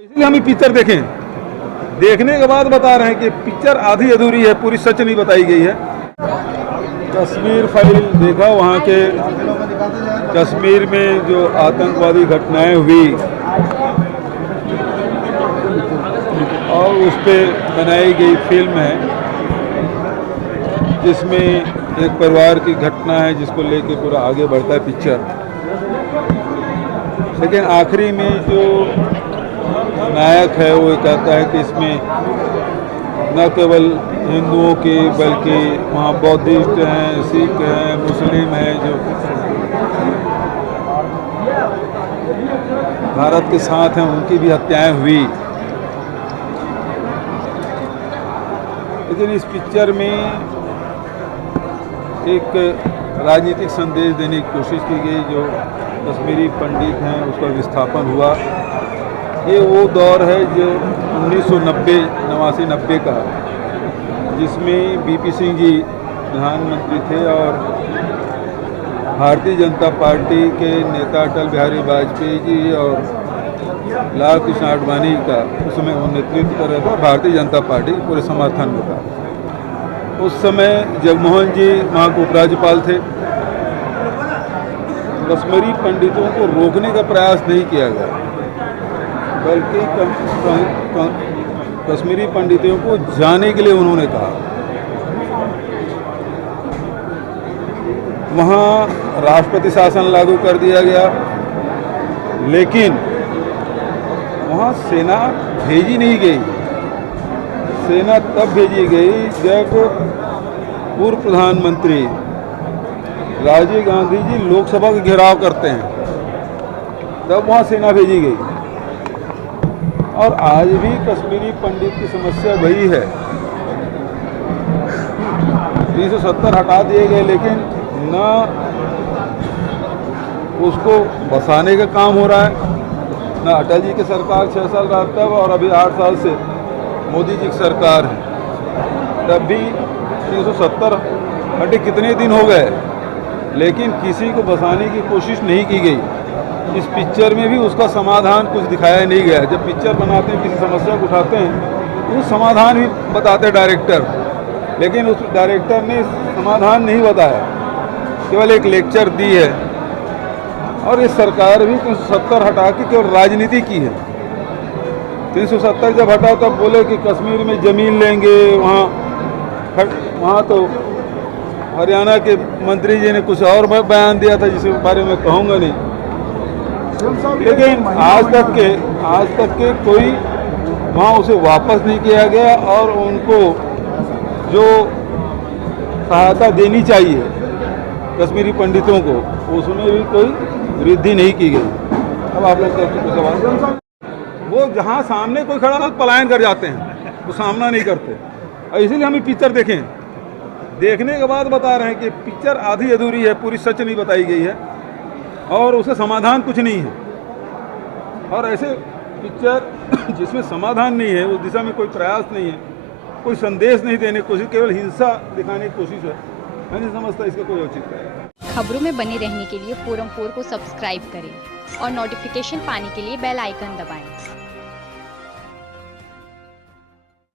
इसलिए हम ये पिक्चर देखें, देखने के बाद बता रहे हैं कि पिक्चर आधी अधूरी है, पूरी सच नहीं बताई गई है। कश्मीर फाइल देखा, वहाँ के कश्मीर में जो आतंकवादी घटनाएं हुई और उस पर बनाई गई फिल्म है, जिसमें एक परिवार की घटना है जिसको लेके पूरा आगे बढ़ता है पिक्चर। लेकिन आखिरी में जो नायक है वो कहता है कि इसमें न केवल हिंदुओं की बल्कि वहाँ बौद्धिस्ट हैं, सिख हैं, मुस्लिम हैं जो भारत के साथ हैं, उनकी भी हत्याएं हुई। लेकिन इस पिक्चर में एक राजनीतिक संदेश देने की कोशिश की गई। जो कश्मीरी पंडित हैं उसका विस्थापन हुआ। ये वो दौर है जो 1990 का, जिसमें बीपी सिंह जी प्रधानमंत्री थे और भारतीय जनता पार्टी के नेता अटल बिहारी वाजपेयी जी और लाल कृष्ण आडवाणी का उस समय वो नेतृत्व कर रहे थे और भारतीय जनता पार्टी पूरे समर्थन में था। उस समय जगमोहन जी वहाँ के उपराज्यपाल थे। कश्मीरी पंडितों को रोकने का प्रयास नहीं किया गया, बल्कि कश्मीरी पंडितों को जाने के लिए उन्होंने कहा। वहाँ राष्ट्रपति शासन लागू कर दिया गया, लेकिन वहाँ सेना भेजी नहीं गई। सेना तब भेजी गई जब पूर्व प्रधानमंत्री राजीव गांधी जी लोकसभा का घेराव करते हैं, तब वहाँ सेना भेजी गई। और आज भी कश्मीरी पंडित की समस्या वही है। 370 हटा दिए गए, लेकिन न उसको बसाने का काम हो रहा है, न अटल जी की सरकार 6 साल रहा तब, और अभी 8 साल से मोदी जी की सरकार है, तब भी 370 हटे कितने दिन हो गए, लेकिन किसी को बसाने की कोशिश नहीं की गई। इस पिक्चर में भी उसका समाधान कुछ दिखाया नहीं गया। जब पिक्चर बनाते हैं, किसी समस्या को उठाते हैं, तो समाधान भी बताते हैं डायरेक्टर, लेकिन उस डायरेक्टर ने समाधान नहीं बताया, केवल एक लेक्चर दी है। और इस सरकार भी 370 हटा के केवल राजनीति की है। 370 जब हटा तब बोले कि कश्मीर में ज़मीन लेंगे, वहाँ तो हरियाणा के मंत्री जी ने कुछ और बयान दिया था जिसके बारे में कहूँगा नहीं। लेकिन आज तक के कोई वहाँ उसे वापस नहीं किया गया, और उनको जो सहायता देनी चाहिए कश्मीरी पंडितों को, उसमें भी कोई वृद्धि नहीं की गई। अब आप लोग कुछ सवाल, वो जहाँ सामने कोई खड़ा हो तो पलायन कर जाते हैं, वो सामना नहीं करते। और इसीलिए हम ये पिक्चर देखें, देखने के बाद बता रहे हैं कि पिक्चर आधी अधूरी है, पूरी सच नहीं बताई गई है और उसका समाधान कुछ नहीं है। और ऐसे पिक्चर जिसमें समाधान नहीं है, उस दिशा में कोई प्रयास नहीं है, कोई संदेश नहीं देने की कोशिश, केवल हिंसा दिखाने की कोशिश है, मैं नहीं समझता इसका कोई औचित्य है। खबरों में बने रहने के लिए फोरम 4 को सब्सक्राइब करें और नोटिफिकेशन पाने के लिए बेल आइकन दबाएं।